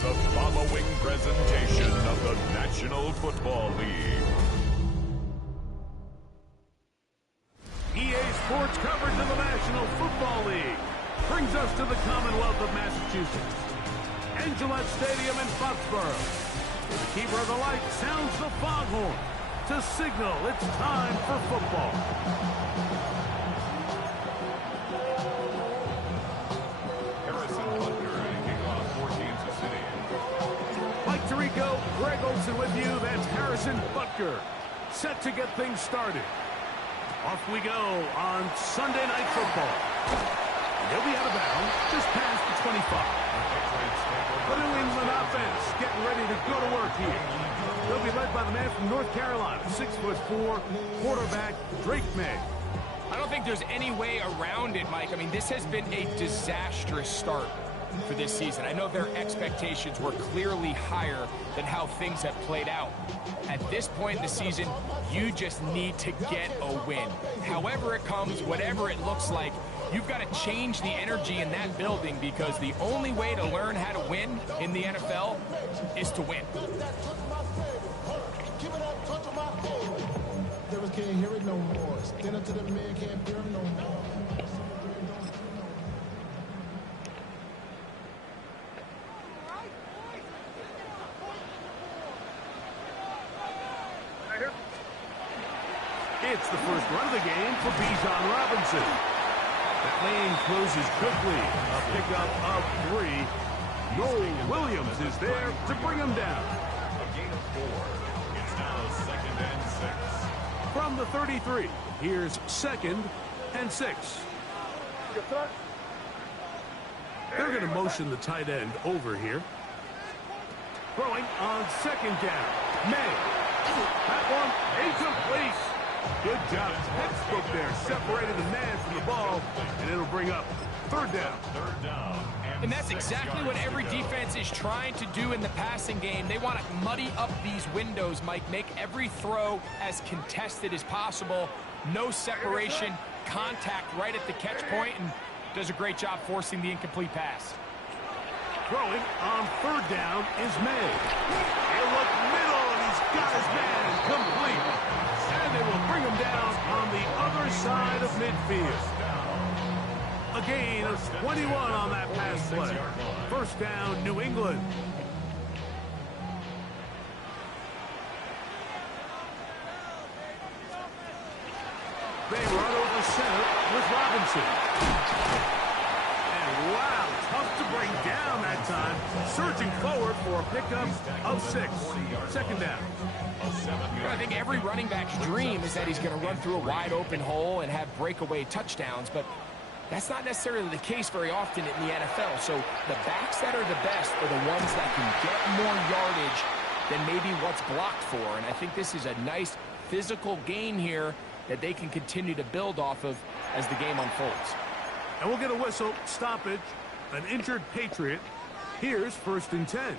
the following presentation of the National Football League. EA Sports coverage of the National Football League brings us to the Commonwealth of Massachusetts and Gillette Stadium in Foxborough, where the keeper of the light sounds the foghorn to signal it's time for football. Mike Tirico, Greg Olson with you. That's Harrison Butker, set to get things started. Off we go on Sunday Night Football. He'll be out of bounds, just past the 25. The New England offense getting ready to go to work here. They'll be led by the man from North Carolina, 6'4", quarterback Drake May. I don't think there's any way around it, Mike. I mean, this has been a disastrous start for this season. I know their expectations were clearly higher than how things have played out. At this point in the season, you just need to get a win. However it comes, whatever it looks like, you've got to change the energy in that building, because the only way to learn how to win in the NFL is to win. Can't hear it no more. Stand up to the man, can't hear him no more. It's the first run of the game for Bijan Robinson. That lane closes quickly. A pickup of 3. Noel Williams is there to bring him down. A gain of 4. It's now 2nd and 6. From the 33, here's 2nd and 6. They're going to motion the tight end over here. Throwing on 2nd down. May. That one incomplete. Good job. Textbook there. Separated the man from the ball, and it'll bring up 3rd down. 3rd down. And that's exactly what every defense is trying to do in the passing game. They want to muddy up these windows, Mike, make every throw as contested as possible. No separation, contact right at the catch point, and does a great job forcing the incomplete pass. Throwing on 3rd down is May. He'll look middle, and he's got his man complete. And they will bring him down on the other side of midfield. A gain of 21 on that pass play. 1st down, New England. They run over center with Robinson. And wow, tough to bring down that time. Surging forward for a pickup of 6. 2nd down. I think every running back's dream is that he's going to run through a wide open hole and have breakaway touchdowns, but that's not necessarily the case very often in the NFL. So the backs that are the best are the ones that can get more yardage than maybe what's blocked for. And I think this is a nice physical game here that they can continue to build off of as the game unfolds. And we'll get a whistle, stoppage, an injured Patriot. Here's 1st and 10.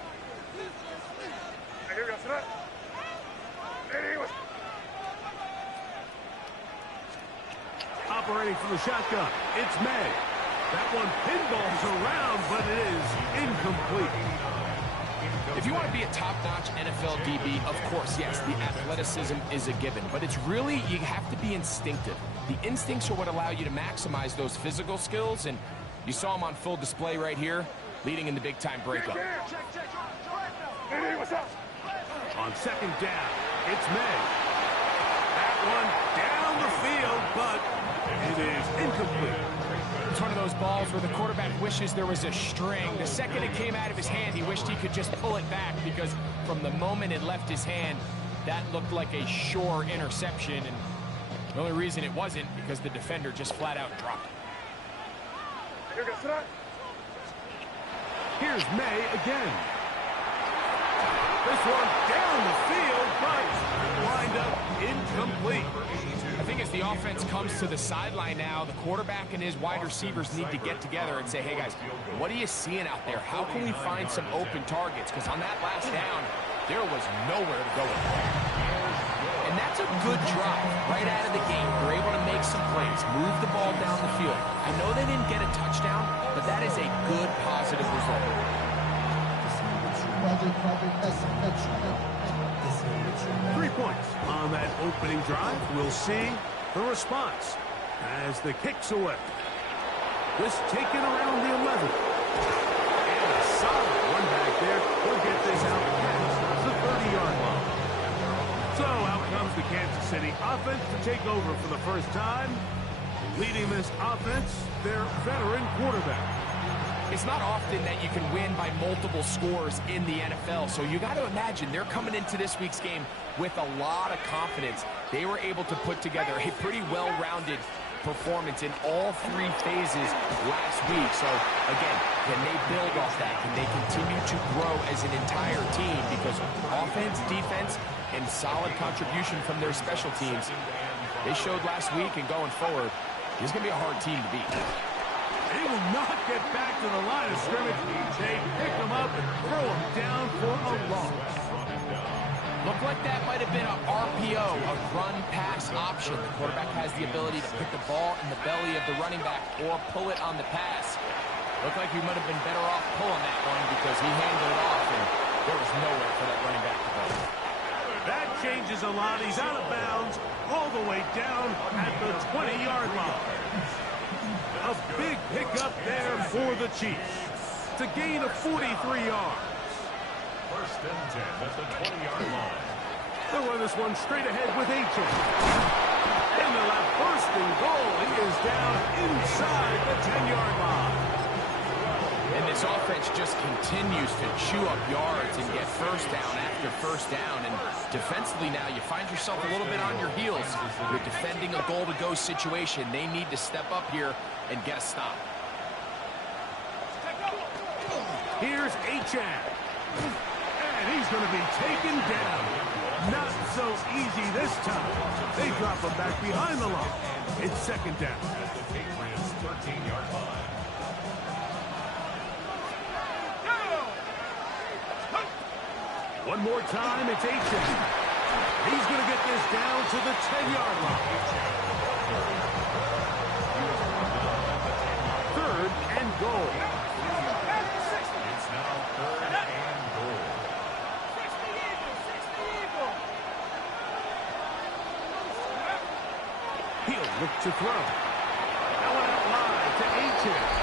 Operating from the shotgun, it's May. That one pinballs around, but it is incomplete. If you want to be a top-notch NFL DB, of course, yes, the athleticism is a given. But it's really, you have to be instinctive. The instincts are what allow you to maximize those physical skills, and you saw them on full display right here, leading in the big-time breakup. On 2nd down, it's May. That one down the field, but it is incomplete. It's one of those balls where the quarterback wishes there was a string. The second it came out of his hand, he wished he could just pull it back, because from the moment it left his hand, that looked like a sure interception. And the only reason it wasn't because the defender just flat out dropped it. Here's May again. This one down the field, but wind up incomplete. I think as the offense comes to the sideline now, the quarterback and his wide receivers need to get together and say, hey guys, what are you seeing out there? How can we find some open targets? Because on that last down, there was nowhere to go with it. And that's a good drive right out of the gate. They're able to make some plays, move the ball down the field. I know they didn't get a touchdown, but that is a good positive result. 3 points on that opening drive. We'll see the response as the kick's away. This taken around the 11. And a solid one back there. He'll get this out past the 30-yard line. So out comes the Kansas City offense to take over for the first time. Leading this offense, their veteran quarterback. It's not often that you can win by multiple scores in the NFL, so you got to imagine they're coming into this week's game with a lot of confidence. They were able to put together a pretty well-rounded performance in all 3 phases last week. So, again, can they build off that? Can they continue to grow as an entire team? Because offense, defense, and solid contribution from their special teams, they showed last week, and going forward, this is going to be a hard team to beat. They will not get back to the line of scrimmage. They pick them up and throw them down for a loss. Looked like that might have been an RPO, a run-pass option. The quarterback has the ability to put the ball in the belly of the running back or pull it on the pass. Looked like he might have been better off pulling that one because he handled it off, and there was nowhere for that running back to go. That changes a lot. He's out of bounds all the way down at the 20-yard line. A big pickup there for the Chiefs to gain of 43 yards. First and 10 at the 20-yard line. They'll run this one straight ahead with HSML. And they'll have first and goal. He is down inside the 10-yard line. And this offense just continues to chew up yards and get first down after first down. And defensively now, you find yourself a little bit on your heels with defending a goal-to-go situation. They need to step up here and get a stop. Here's HSML. And he's going to be taken down. Not so easy this time. They drop him back behind the line. It's second down. At the Patriots' 13-yard line. One more time, it's HSML. He's going to get this down to the 10-yard line. Third and goal. It's now third and goal. He'll look to throw. That one out wide to HSML.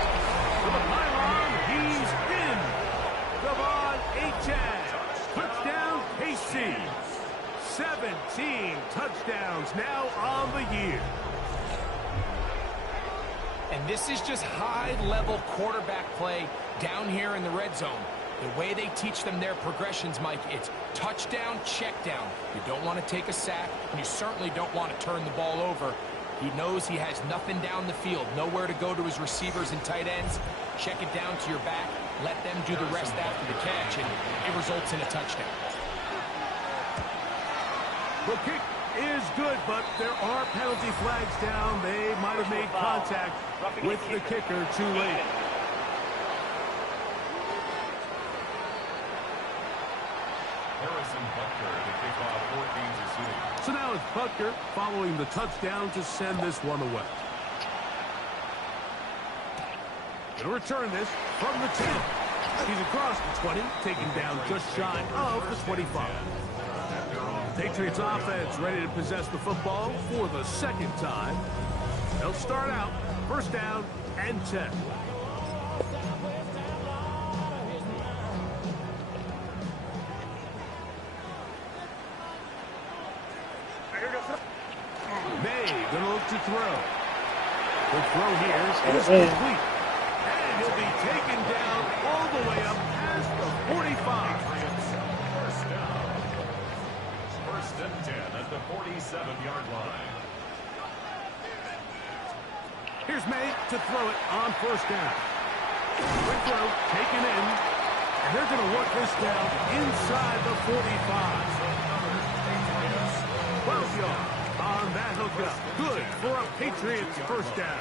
To the pylon, he's in. Devon HSML. Touchdown, KC. 17 touchdowns now on the year. And this is just high-level quarterback play down here in the red zone. The way they teach them their progressions, Mike, it's touchdown, check down. You don't want to take a sack, and you certainly don't want to turn the ball over. He knows he has nothing down the field, nowhere to go to his receivers and tight ends. Check it down to your back, let them do the rest after the catch, and it results in a touchdown. The kick is good, but there are penalty flags down. They might have made contact with the kicker too late. Harrison Butker to kick off for Kansas City. So now it's Butker following the touchdown to send this one away. Going to return this from the 10. He's across the 20, taken down just shy of the 25. Patriots offense ready to possess the football for the second time. They'll start out first down and 10. May gonna look to throw. The throw here is complete. And he'll be taken down all the way up past the 45. First down. First and 10 at the 47-yard line. Here's May to throw it on first down. Quick throw, taken in. And they're going to work this down inside the 45. 12 yards on that hookup. Good for a Patriots first down.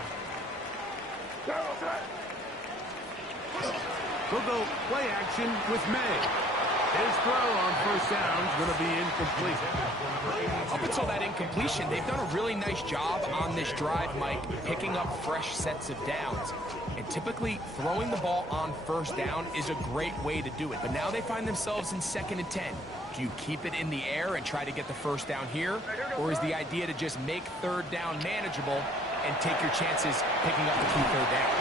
They'll go play action with May. His throw on first down is going to be incomplete. Up until that incompletion, they've done a really nice job on this drive, Mike, picking up fresh sets of downs. And typically, throwing the ball on first down is a great way to do it. But now they find themselves in 2nd and 10. Do you keep it in the air and try to get the first down here? Or is the idea to just make 3rd down manageable and take your chances picking up the key 3rd down?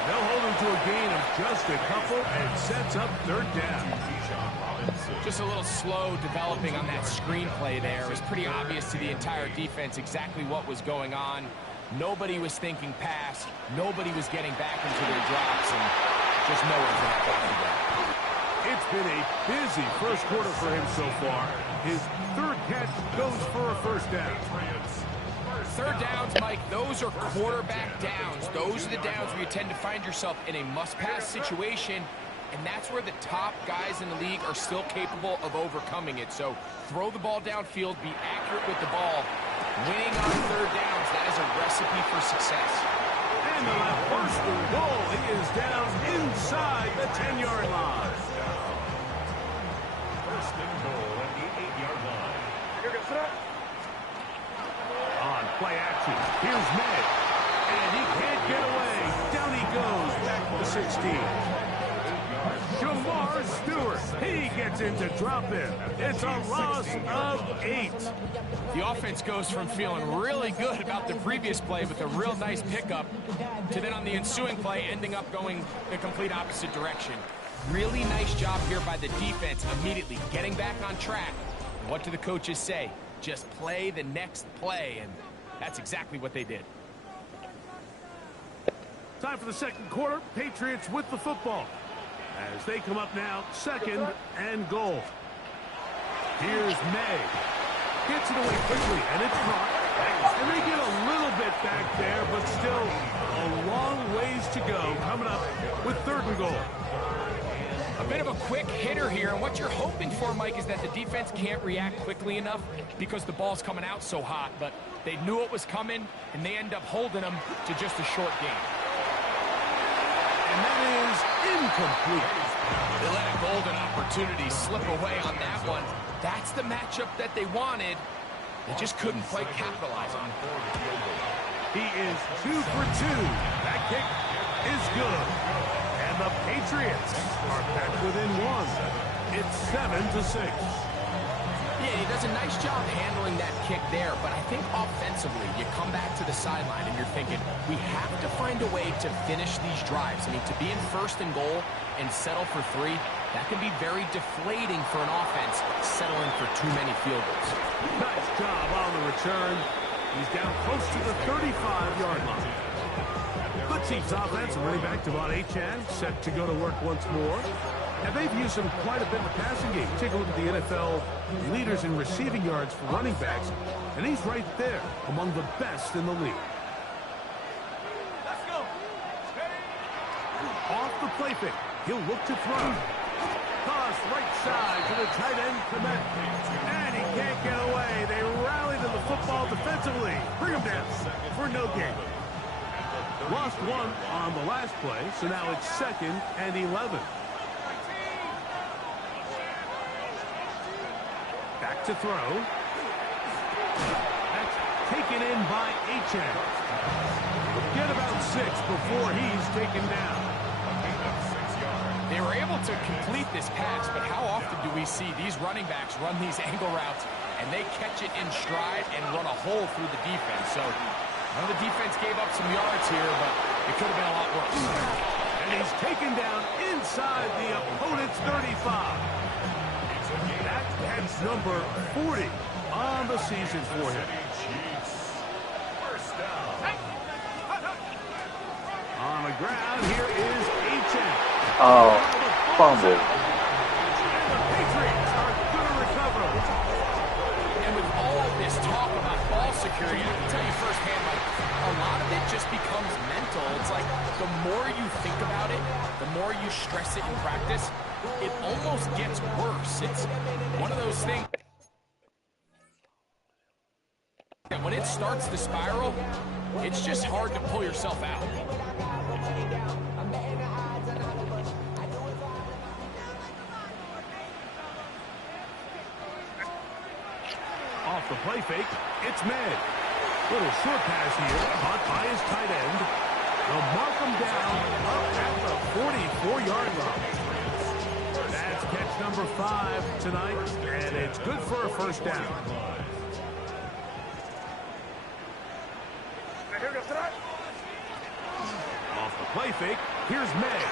And they'll hold him to a gain of just a couple and sets up 3rd down. Just a little slow developing on that screenplay there. It was pretty obvious to the entire defense exactly what was going on. Nobody was thinking pass. Nobody was getting back into their drops, and just nowhere for that ball to go. It's been a busy first quarter for him so far. His 3rd catch goes for a first down. 3rd downs, Mike, those are quarterback downs. Those are the downs where you tend to find yourself in a must-pass situation, and that's where the top guys in the league are still capable of overcoming it. So throw the ball downfield, be accurate with the ball. Winning on 3rd downs, that is a recipe for success. And on that 1st and goal, he is down inside the 10-yard line. 1st and goal at the 8-yard line. On play action, here's May. And he can't get away. Down he goes, back to the 16. Jamar Stewart, he gets in to drop him. It's a loss of 8. The offense goes from feeling really good about the previous play with a real nice pickup to then on the ensuing play ending up going the complete opposite direction. Really nice job here by the defense immediately getting back on track. What do the coaches say? Just play the next play, and that's exactly what they did. Time for the 2nd quarter. Patriots with the football as they come up now, 2nd and goal. Here's May. Gets it away quickly, and it's caught. And they get a little bit back there, but still a long ways to go coming up with 3rd and goal. A bit of a quick hitter here, and what you're hoping for, Mike, is that the defense can't react quickly enough because the ball's coming out so hot, but they knew it was coming, and they end up holding them to just a short game. And that is incomplete. They let a golden opportunity slip away on that one. That's the matchup that they wanted. They just couldn't quite capitalize on it. He is 2 for 2. That kick is good. And the Patriots are back within 1. It's 7-6. Yeah, he does a nice job handling that kick there, but I think offensively, you come back to the sideline and you're thinking, we have to find a way to finish these drives. I mean, to be in 1st and goal and settle for 3, that can be very deflating for an offense settling for too many field goals. Nice job on the return. He's down close to the 35-yard line. Good Chiefs offense and running back Devon Achane set to go to work once more. And they've used him quite a bit in the passing game. Take a look at the NFL leaders in receiving yards for running backs, and he's right there among the best in the league. Let's go. Off the play fake, he'll look to throw. Toss right side to the tight end, Komet. And he can't get away. They rally to the football defensively. Bring him down for no gain. Lost 1 on the last play, so now it's 2nd and 11. Back to throw. That's taken in by Achane. Get about 6 before he's taken down. They were able to complete this pass, but how often do we see these running backs run these angle routes and they catch it in stride and run a hole through the defense? So I know the defense gave up some yards here, but it could have been a lot worse. And he's taken down inside the opponent's 35. That's number 40 on the season for him. On the ground, here is Achane. Oh, fumble. And the Patriots are going to recover. And with all this talk about ball security, I can tell you firsthand, Mike, a lot of it just becomes mental. It's like the more you think about it, the more you stress it in practice, it almost gets worse. It's one of those things that when it starts to spiral, it's just hard to pull yourself out. the play fake. It's May. Little short pass here, caught by his tight end. They'll mark him down up at the 44-yard line. That's catch number 5 tonight, and it's good for a first down. Off the play fake, here's May.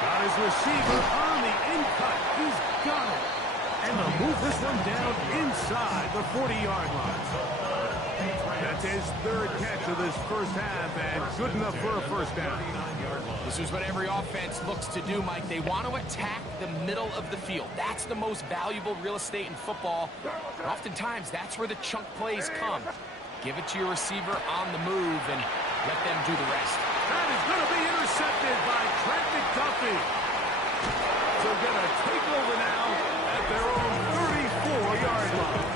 Got his receiver on the in-cut. He's got it. And they'll move this one down inside the 40-yard line. That's his 3rd catch of this first half, and good enough for a first down. This is what every offense looks to do, Mike. They want to attack the middle of the field. That's the most valuable real estate in football. And oftentimes, that's where the chunk plays come. Give it to your receiver on the move and let them do the rest. That is going to be intercepted by Trent McDuffie. So going to take over now at their own 34-yard line.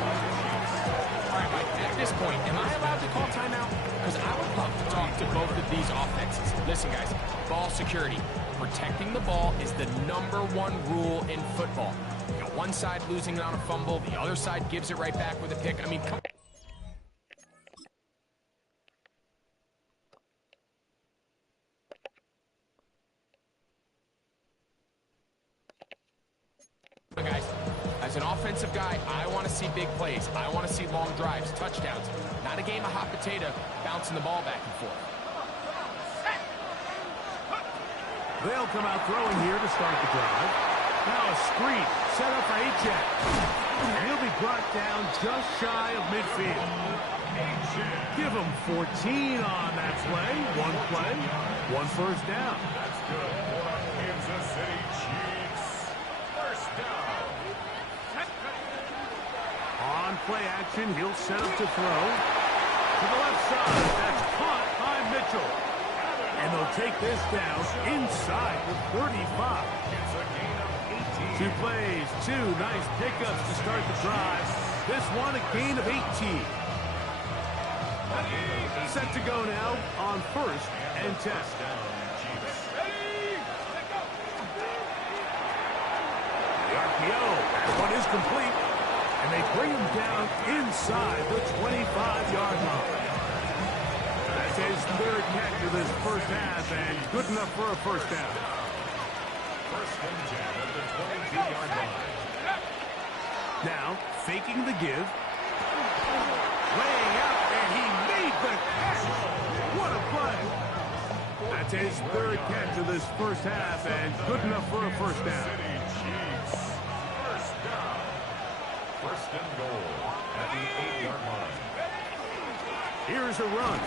All right, Mike, at this point, am I allowed to call timeout? Because I would love to talk to both of these offenses. Listen, guys, ball security. Protecting the ball is the #1 rule in football. You got one side losing it on a fumble, the other side gives it right back with a pick. I mean, come guys, as an offensive guy, I want to see big plays. I want to see long drives, touchdowns. Not a game of hot potato, bouncing the ball back and forth. They'll come out throwing here to start the drive. Now a screen set up for H.J. And he'll be brought down just shy of midfield. Give him 14 on that play. One first down. That's good for the Kansas City Chiefs. First down. On play action, he'll set up to throw. To the left side, that's caught by Mitchell. And they'll take this down inside the 35. It's a gain of 18. 2 plays, 2 nice pickups to start the drive. This one a gain of 18. Set to go now on 1st and 10. The RPO, that one is complete. And they bring him down inside the 25-yard line. That's his 3rd catch of this first half, and good enough for a first down. First and 10 at the 22-yard line. Now, faking the give. Laying out, and he made the catch. What a play. That's his 3rd catch of this first half, and good enough for a first down. City Chiefs. First down. First and goal at the 8-yard line. Here's a run.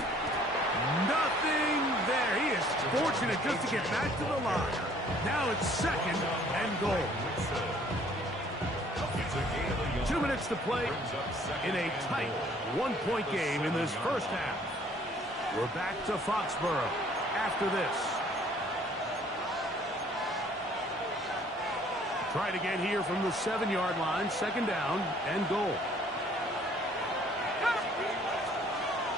Nothing there. He is fortunate just to get back to the line. Now it's 2nd and goal. It's a gain of a yard. 2 minutes to play in a tight 1-point game in this first half. We're back to Foxborough after this. Try to get here from the 7-yard line. 2nd down and goal.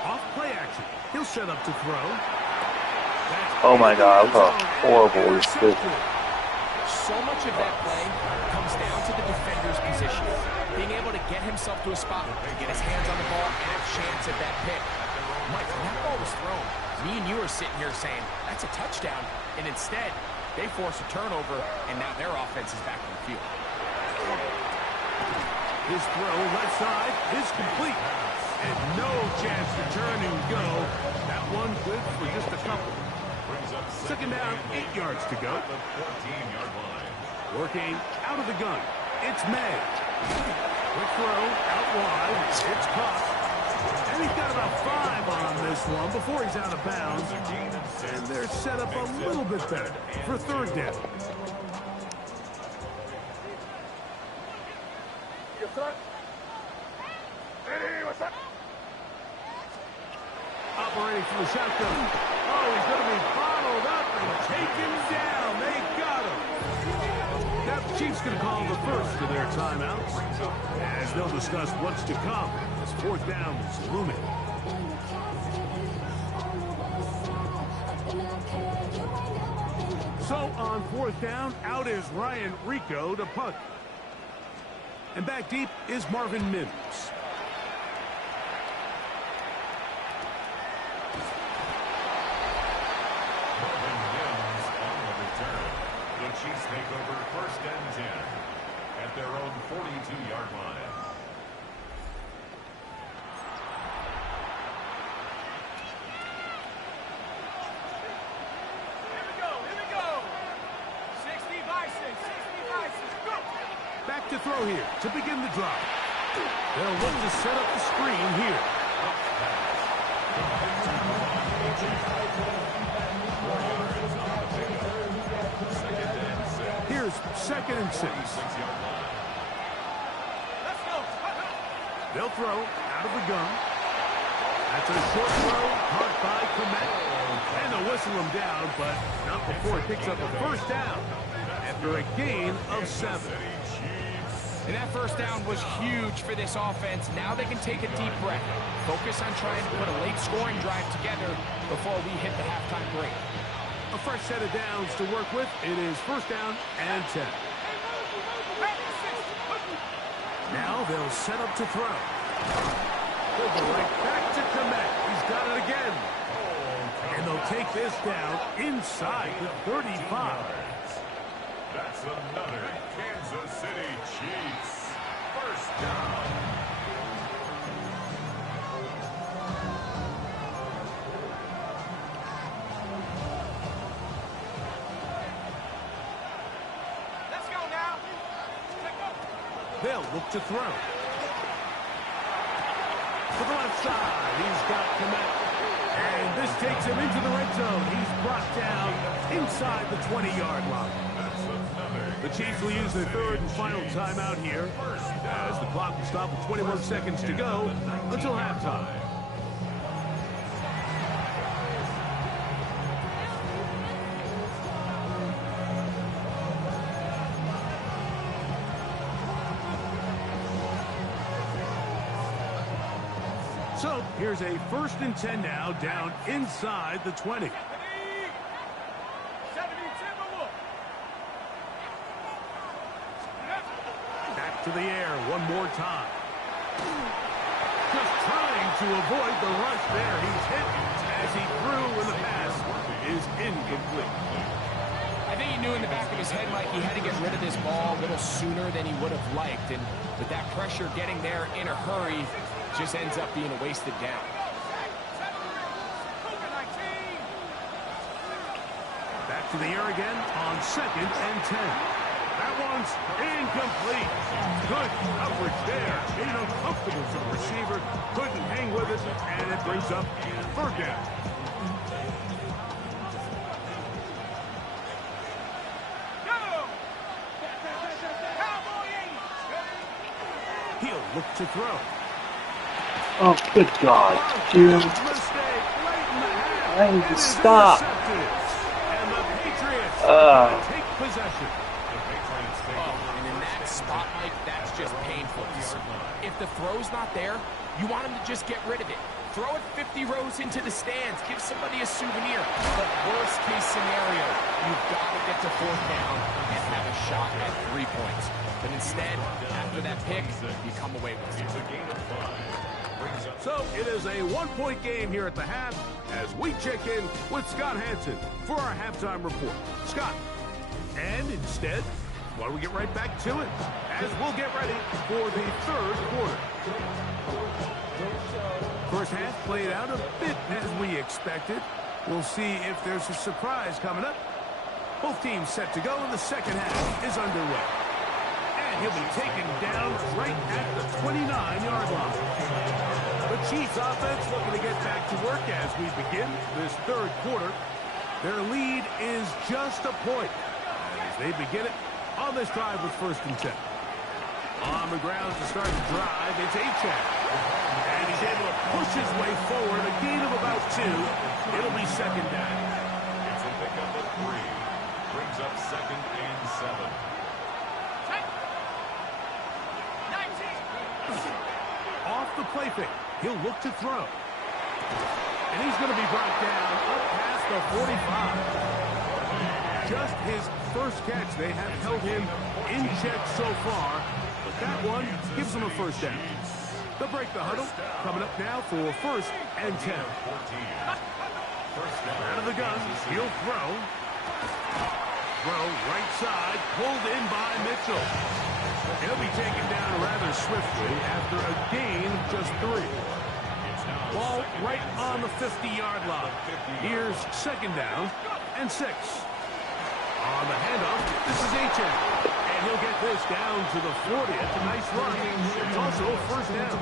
Off play action. He'll set up to throw. Oh my God, what a horrible decision. So much of that play comes down to the defender's position. Being able to get himself to a spot, get his hands on the ball, and a chance at that pick. Mike, when that ball was thrown, me and you are sitting here saying, that's a touchdown. And instead, they force a turnover, and now their offense is back on the field. His throw left side is complete. And no chance to turn and go. That one good for just a couple. 2nd down, 8 yards to go. The 14-yard line. Working out of the gun. It's May. Quick throw out wide. It's caught. And he's got about 5 on this one before he's out of bounds. And they're set up a little bit better for 3rd down. Operating from the shotgun. Oh, he's going to be bottled up and taken down. They got him. Now the Chiefs going to call the first of their timeouts as they'll discuss what's to come as 4th down is looming. So on 4th down, out is Ryan Rico to punt. And back deep is Marvin Mims. and 10 at their own 42-yard line. Back to throw here to begin the drive. They'll look to set up the screen here. Here's 2nd and 6. They'll throw out of the gun. That's a short throw caught by Komet. And they'll whistle him down, but not before he picks up a first down after a gain of 7. And that first down was huge for this offense. Now they can take a deep breath. Focus on trying to put a late scoring drive together before we hit the halftime break. A fresh set of downs to work with. It is 1st down and 10. Now they'll set up to throw. They'll go right back to Komet. He's got it again. And they'll take this down inside the 35. That's another Kansas City Chiefs 1st down. Let's go now. They'll look to throw. To the left side, he's got Komet. And this takes him into the red zone. He's brought down inside the 20-yard line. The Chiefs will use their 3rd and final timeout here as the clock will stop with 21 seconds to go until halftime. So here's a 1st and 10 now down inside the 20. Back to the air one more time. Just trying to avoid the rush there. He's hit as he threw and the pass is incomplete. I think he knew in the back of his head, Mike, he had to get rid of this ball a little sooner than he would have liked. And with that pressure getting there in a hurry, just ends up being a wasted down. Back to the air again on 2nd and 10. That one's incomplete. Good coverage there. Made it uncomfortable for the receiver. Couldn't hang with it, and it brings up 3rd down. He'll look to throw. Oh, good God, dude. I need to stop. And the Patriots take possession. And in that spot, Mike, that's just painful. If the throw's not there, you want him to just get rid of it. Throw it 50 rows into the stands. Give somebody a souvenir. But worst case scenario, you've got to get to 4th down and have a shot at 3 points. But instead, after that pick, you come away with it. So it is a 1-point game here at the half as we check in with Scott Hansen for our halftime report. Scott, and instead, why don't we get right back to it as we'll get ready for the 3rd quarter. First half played out a bit as we expected. We'll see if there's a surprise coming up. Both teams set to go, and the 2nd half is underway. And he'll be taken down right at the 29-yard line. The Chiefs offense looking to get back to work as we begin this 3rd quarter. Their lead is just a point as they begin it on this drive with 1st and 10. On the ground to start the drive, it's HSML. And he's able to push his way forward, a gain of about 2. It'll be 2nd down. It's a pickup of 3. Brings up 2nd and 7. Off the play fake, he'll look to throw. And he's going to be brought down up past the 45. Just his first catch. They have held him in check so far. But that one gives him a 1st down. They'll break the huddle. Coming up now for 1st and 10. Out of the gun, he'll throw. throw, right side, pulled in by Mitchell. He'll be taken down rather swiftly after a gain of just 3. Ball right on the 50-yard line. Here's second down and 6. On the handoff, this is HSML. And he'll get this down to the 40. It's a nice run. It's also a first down.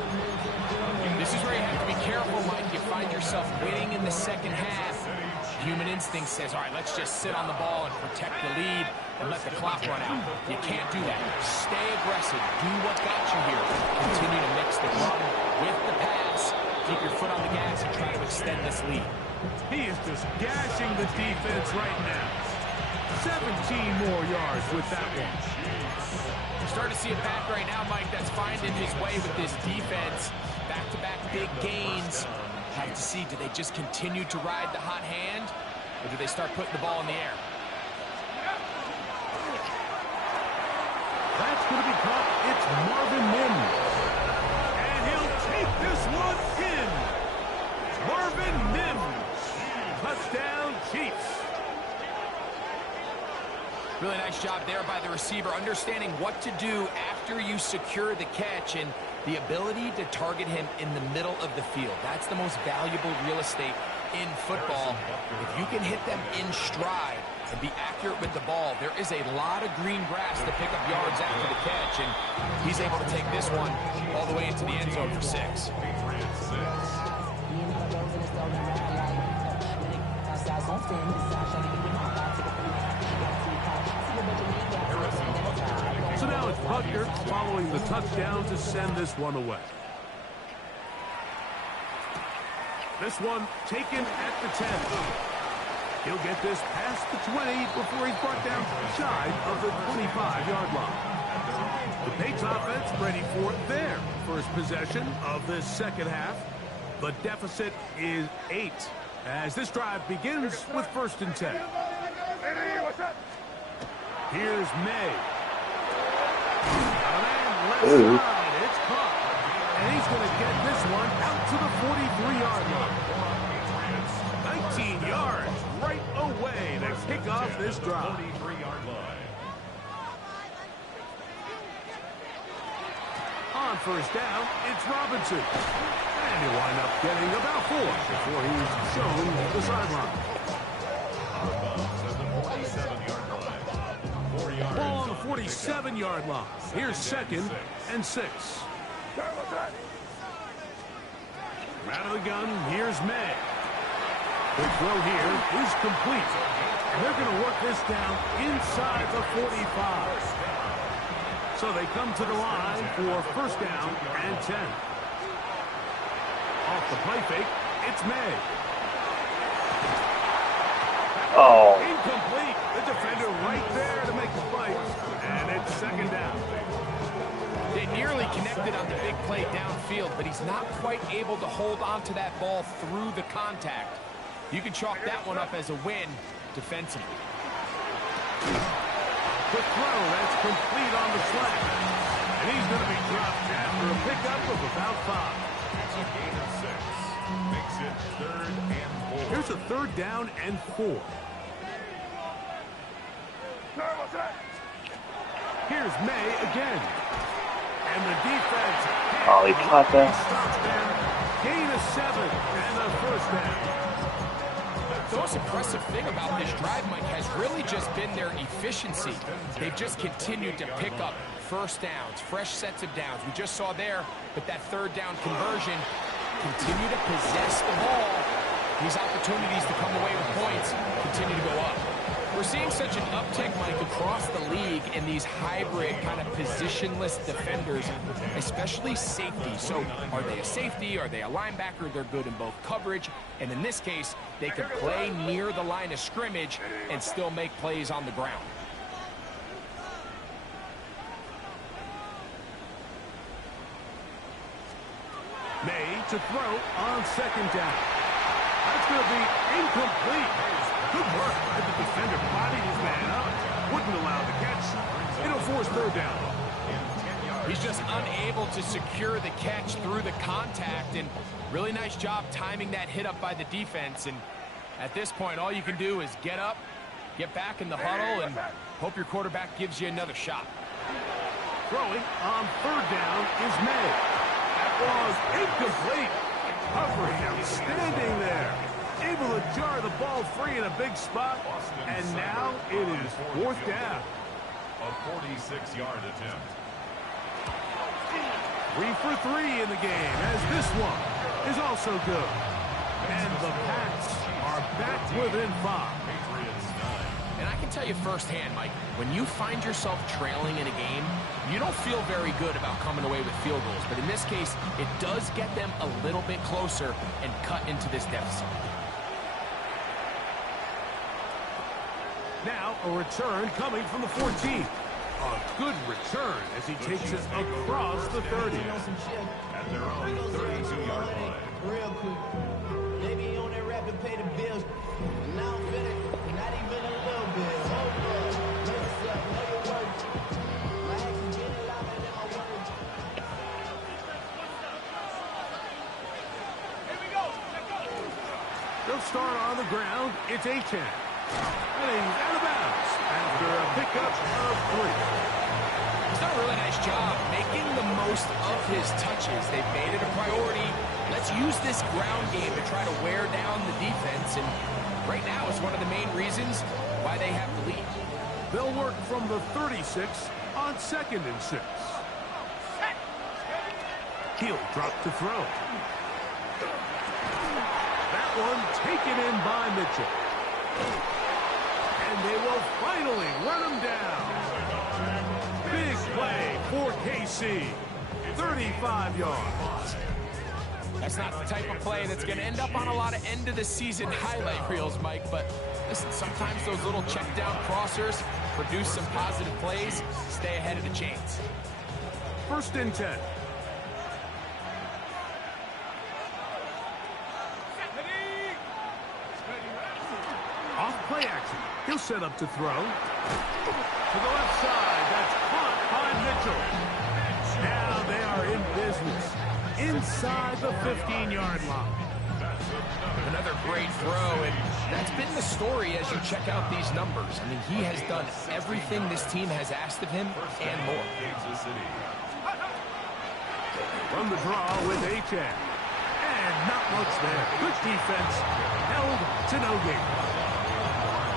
This is where you have to be careful, Mike. You find yourself winning in the second half. Human instinct says, all right, let's just sit on the ball and protect the lead and let the clock run out. You can't do that. Stay aggressive. Do what got you here. Continue to mix the run with the pass. Keep your foot on the gas and try to extend this lead. He is just gashing the defense right now. 17 more yards with that one. You're starting to see a back right now, Mike, that's finding his way with this defense. Back-to-back big gains. Have to see, do they just continue to ride the hot hand, or do they start putting the ball in the air? That's going to be caught. It's Marvin Mims. And he'll take this one in. Marvin Mims. Touchdown, Chiefs. Really nice job there by the receiver, understanding what to do after you secure the catch and the ability to target him in the middle of the field. That's the most valuable real estate in football. If you can hit them in stride and be accurate with the ball, there is a lot of green grass to pick up yards after the catch, and he's able to take this one all the way into the end zone for 6. So now it's Butker following the touchdown to send this one away. This one taken at the 10. He'll get this past the 20 before he's brought down shy of the 25-yard line. The Patriots offense ready for their first possession of this second half. The deficit is 8 as this drive begins with 1st and 10. Here's May. Left side, it's caught. And he's going to get this one out to the 43-yard line. 19 yards right away to kick off this drive. 43-yard line. On 1st down, it's Robinson. And he'll wind up getting about 4 before he's shown the sideline. Ball on the 47-yard line. Here's 2nd and 6. Out of the gun, here's May. The throw here is complete. And they're going to work this down inside the 45. So they come to the line for 1st down and 10. Off the play fake, it's May. Oh. Incomplete. The defender right there to make the play. And it's 2nd down. They nearly connected on the big play downfield, but he's not quite able to hold on to that ball through the contact. You can chalk that one up as a win defensively. The throw, that's complete on the slant. And he's going to be dropped after a pickup of about 5. It's a gain of 6. Makes it 3rd and 4. Here's a 3rd down and 4. Here's May again. And the defense. Oh, he caught that. Stops there. Gain of 7 and a 1st down. The most impressive thing about this drive, Mike, has really just been their efficiency. They've just continued to pick up 1st downs, fresh sets of downs. We just saw there with that 3rd down conversion, continue to possess the ball. These opportunities to come away with points continue to go up. We're seeing such an uptick, Mike, across the league in these hybrid kind of positionless defenders, especially safety. So are they a safety? Are they a linebacker? They're good in both coverage. And in this case, they can play near the line of scrimmage and still make plays on the ground. May to throw on 2nd down. That's going to be incomplete. Good work. The defender bodied his man up. Wouldn't allow the catch. It'll force 3rd down. He's just unable to secure the catch through the contact, and really nice job timing that hit up by the defense. And at this point, all you can do is get up Get back in the huddle and hope your quarterback gives you another shot. Throwing on third down is May. That was incomplete. Covering outstanding there. Able to jar the ball free in a big spot. And now it is fourth down. A 46-yard attempt. 3 for 3 in the game, as this one is also good. And the Pats are back within 5. Patriots 9. And I can tell you firsthand, Mike, when you find yourself trailing in a game, you don't feel very good about coming away with field goals. But in this case, it does get them a little bit closer and cut into this deficit. Now a return coming from the 14. A good return as he takes it across the 30. At their own 32-yard line. Real quick. They be on that rap to pay the bills. And now I'm feeling not even a little bit. Hold up. Know yourself. Know your worth. My actions get louder than my words. They'll start on the ground. It's H.M. And he's out of bounds after a pickup of 3. He's done a really nice job making the most of his touches. They've made it a priority. Let's use this ground game to try to wear down the defense. And right now it's one of the main reasons why they have the lead. They'll work from the 36 on 2nd and 6. He'll drop to throw. That one taken in by Mitchell. And they will finally run him down. Big play for KC. 35 yards. That's not the type of play that's going to end up on a lot of end-of-the-season highlight reels, Mike. But listen, sometimes those little check-down crossers produce some positive plays. Stay ahead of the chains. 1st and 10. Off play action. He'll set up to throw. To the left side. That's caught by Mitchell. Now they are in business. Inside the 15-yard line. Another great throw, and that's been the story as you check out these numbers. I mean, he has done everything this team has asked of him and more. Kansas City. From the draw with H.M. And not much there. Good defense. Held to no gain.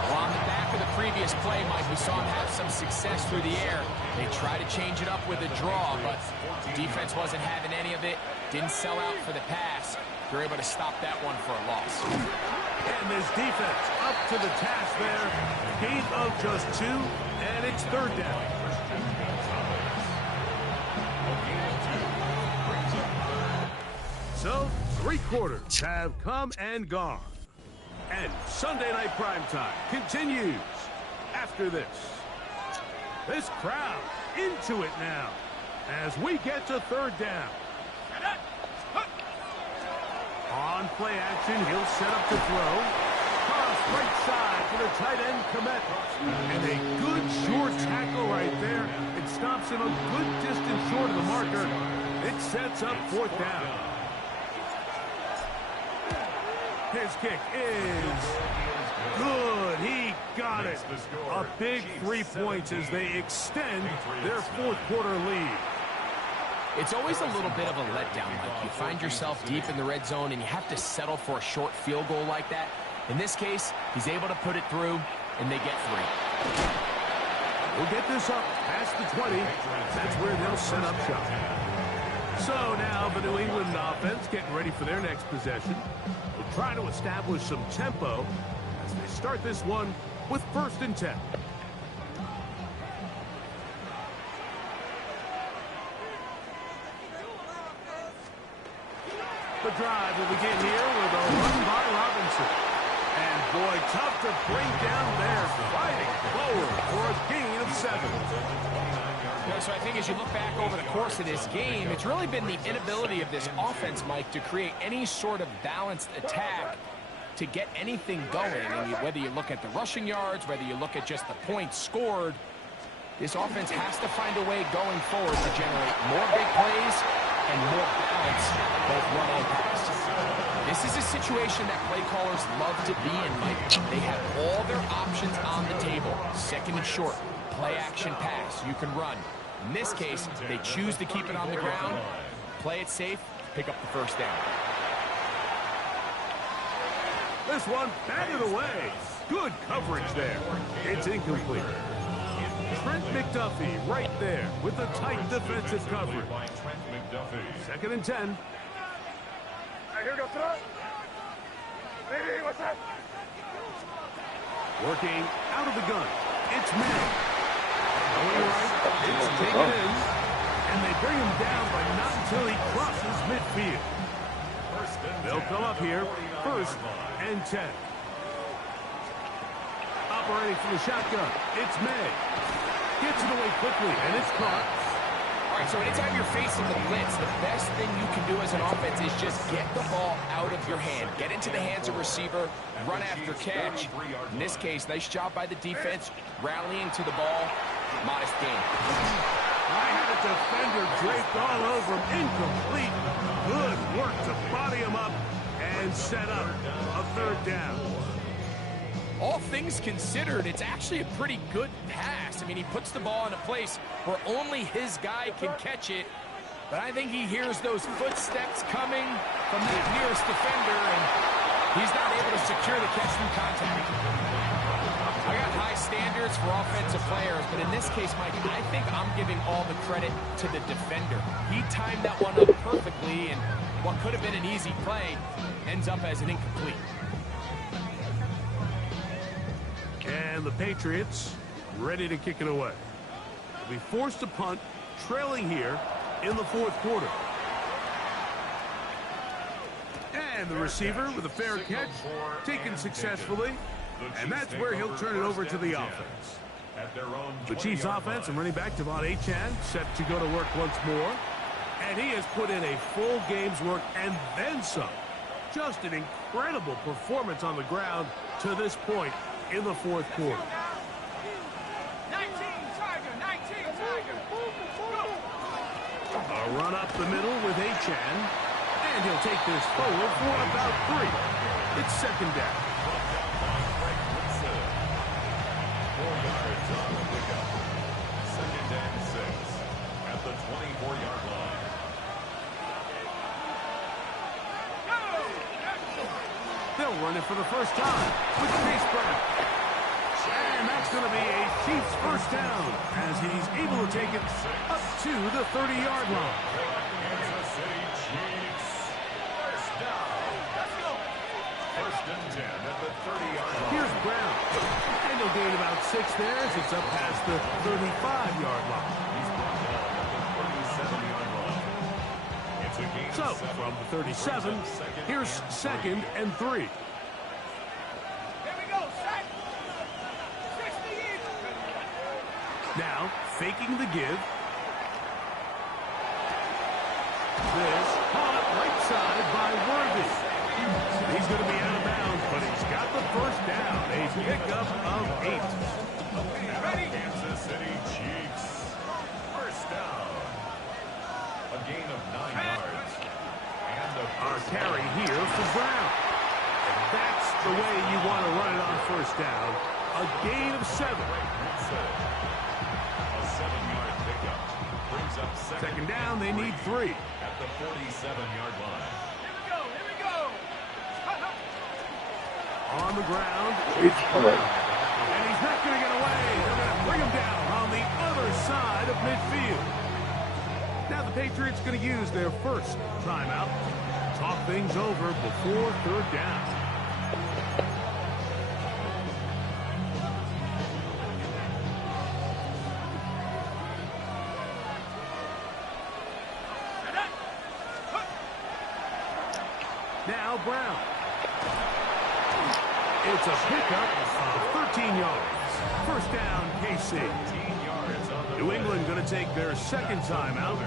Well, on the back of the previous play, Mike, we saw him have some success through the air. They tried to change it up with a draw, but the defense wasn't having any of it. Didn't sell out for the pass. They're able to stop that one for a loss. And this defense up to the task there. Gain of just 2, and it's 3rd down. So, 3 quarters have come and gone. And Sunday Night Primetime continues after this. This crowd into it now as we get to 3rd down. On play action, he'll set up to throw. Cross right side for the tight end, Komet. And a good short tackle right there. It stops him a good distance short of the marker. It sets up 4th down. His kick is good. He got it. A big 3 points as they extend their 4th quarter lead. It's always a little bit of a letdown, Mike. You find yourself deep in the red zone and you have to settle for a short field goal like that. In this case, he's able to put it through, and they get 3. We'll get this up past the 20. That's where they'll set up shop. So now the New England offense getting ready for their next possession. They'll try to establish some tempo as they start this one with 1st and 10. The drive will begin here with a run by Robinson. And boy, tough to bring down there, fighting forward for a gain of 7. So I think as you look back over the course of this game, it's really been the inability of this offense, Mike, to create any sort of balanced attack to get anything going. And whether you look at the rushing yards, whether you look at just the points scored, this offense has to find a way going forward to generate more big plays and more balance, both run and pass. This is a situation that play callers love to be in, Mike. They have all their options on the table. Second and short, play action pass, you can run. In this case, they choose to keep it on the ground, play it safe, pick up the first down. This one batted away. Good coverage there. It's incomplete. Trent McDuffie right there with the tight defensive coverage. Second and 10. Here we go, throw. Hey, what's that? Working out of the gun. It's May. Going right. It's taken in. And they bring him down, but not until he crosses midfield. They'll come up here. First and 10. Operating from the shotgun. It's May. Gets it away quickly, and it's caught. All right, so anytime you're facing the blitz, the best thing you can do as an offense is just get the ball out of your hand. Get into the hands of receiver, run after catch. In this case, nice job by the defense, rallying to the ball. Modest gain. I had a defender draped all over him. Incomplete. Good work to body him up and set up a third down. All things considered, it's actually a pretty good pass. I mean, he puts the ball in a place where only his guy can catch it. But I think he hears those footsteps coming from that nearest defender, and he's not able to secure the catch through contact. I got high standards for offensive players, but in this case, Mike, I think I'm giving all the credit to the defender. He timed that one up perfectly, and what could have been an easy play ends up as an incomplete. And the Patriots ready to kick it away. They'll be forced to punt, trailing here in the fourth quarter. And the receiver with a fair catch, taken successfully. And that's where he'll turn it over to the offense. The Chiefs offense and running back Devon Achane set to go to work once more. And he has put in a full game's work and then some. Just an incredible performance on the ground to this point in the fourth quarter. 19 Tiger, 19 Tiger. A run up the middle with Achane. And he'll take this forward for about 3. It's second down. 4 yards on the pickup. Second and 6 at the 24-yard line. They'll run it for the first time with Chase Brown. And that's going to be a Chiefs first down as he's able to take it up to the 30-yard line. Kansas City Chiefs. First down. Let's go. First and 10 at the 30-yard line. Here's Brown. And he'll gain about 6 there as it's up past the 35-yard line. He's brought down at the 37-yard line. It's a gain So, of 7. from the 37, here's second and 3. Here we go, set. 60 in. Now, faking the give. This caught right side by Worthy. He's going to be out of bounds, but he's got the first down. A pickup of 8. Ready? Kansas City Chiefs. First down. A gain of 9 yards. And the Our carry here for Brown. And that's the way you want to run it on first down. A gain of 7. A 7-yard pickup brings up Second down, they need 3. at the 47-yard line. Here we go. On the ground. It's coming. And he's not going to get away. They're going to bring him down on the other side of midfield. Now the Patriots going to use their first timeout. Talk things over before third down. Now Brown. It's a pickup of 13 yards. First down, KC. New England going to take their second timeout.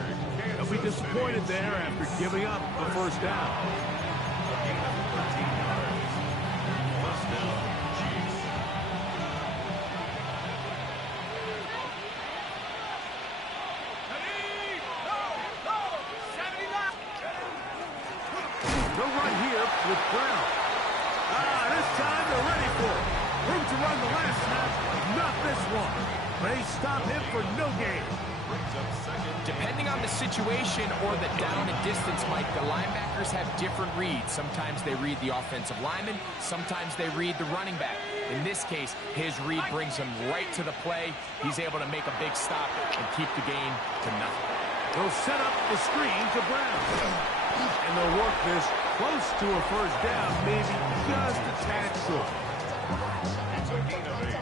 They'll be disappointed there after giving up the first down. First down, Chiefs. They'll run here with Brown. This time they're ready for it. Room to run the last snap, not this one. They stop him for no gain. Depending on the situation or the down and distance, Mike, the linebackers have different reads. Sometimes they read the offensive lineman. Sometimes they read the running back. In this case, his read brings him right to the play. He's able to make a big stop and keep the gain to nothing. They'll set up the screen to Brown. And they'll work this close to a first down, maybe just a tad short. It's a gain of 8,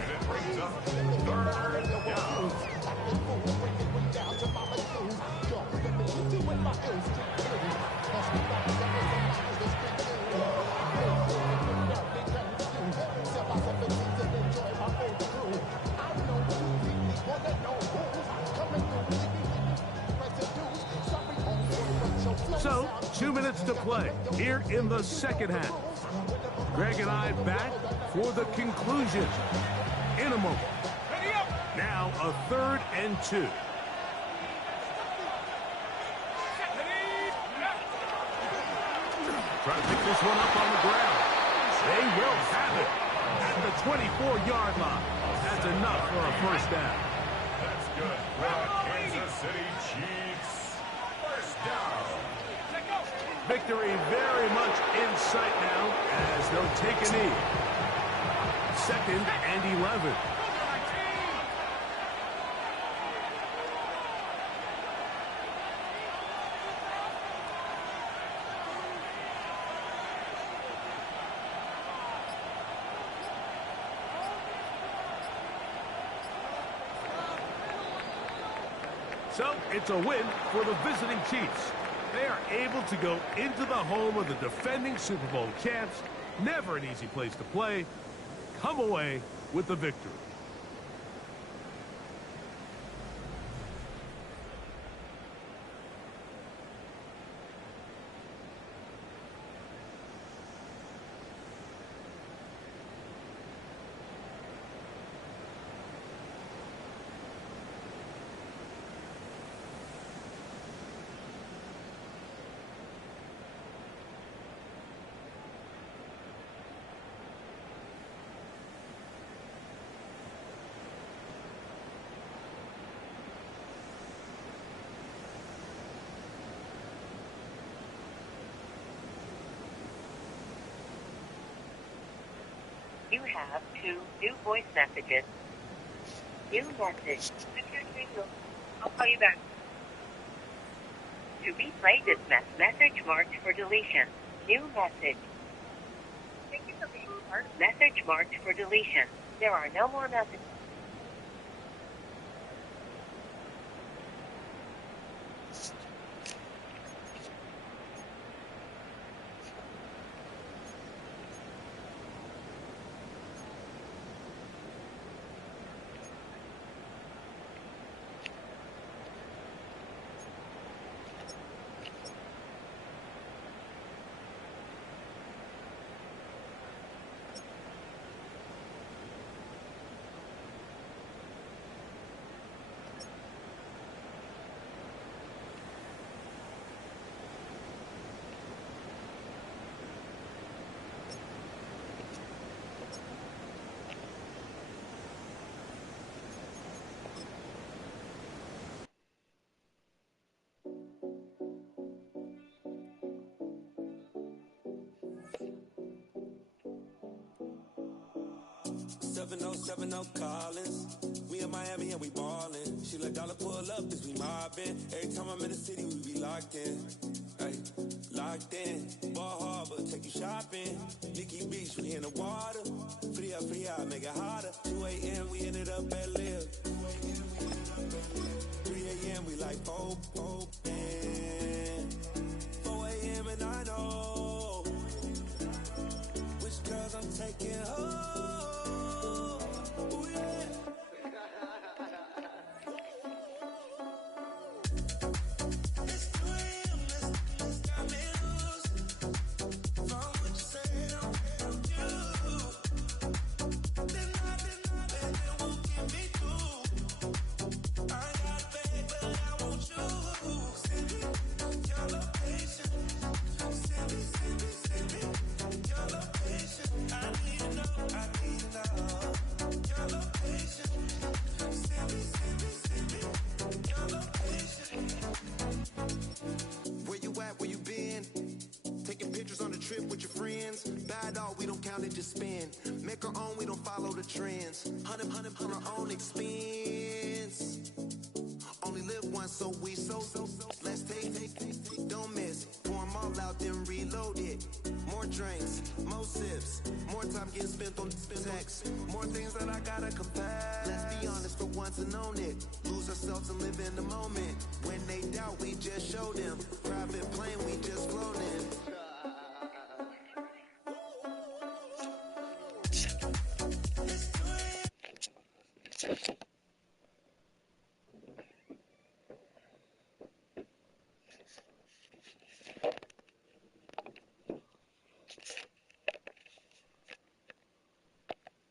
and it brings up 3rd down. So, 2 minutes to play here in the second half. Greg and I back for the conclusion in a moment. Now a 3rd and 2. Try to pick this one up on the ground. They will have it at the 24-yard line. That's enough for a first down. That's good for the Kansas City Chiefs. First down. Victory very much in sight now as they'll take a knee. 2nd and 11. So, it's a win for the visiting Chiefs. They are able to go into the home of the defending Super Bowl champs. Never an easy place to play. Come away with the victory. You have 2 new voice messages. New message. I'll call you back. To replay this message marked for deletion. New message. Thank you for being part. Message marked for deletion. There are no more messages. Collins. We in Miami and we ballin'. She let dollar pull up as we mobbin'. Every time I'm in the city, we be locked in. Ay, locked in. Ball Harbor, take you shopping. Nikki Beach, we in the water. Free up, make it hotter. 2 a.m. we ended up at Live. 3 a.m. we like Pope. And 4 a.m. and I know which girls I'm taking home. trip with your friends. Buy it all, we don't count it, just spend. Make our own, we don't follow the trends. Hundred on our own expense. Only live once, so we so. Let's take, don't miss. Pour 'em all out, then reload it. More drinks, more sips. More time getting spent on text. More things that I gotta confess. Let's be honest for once and own it. Lose ourselves and live in the moment. When they doubt, we just show them. Private plane, we just flown in.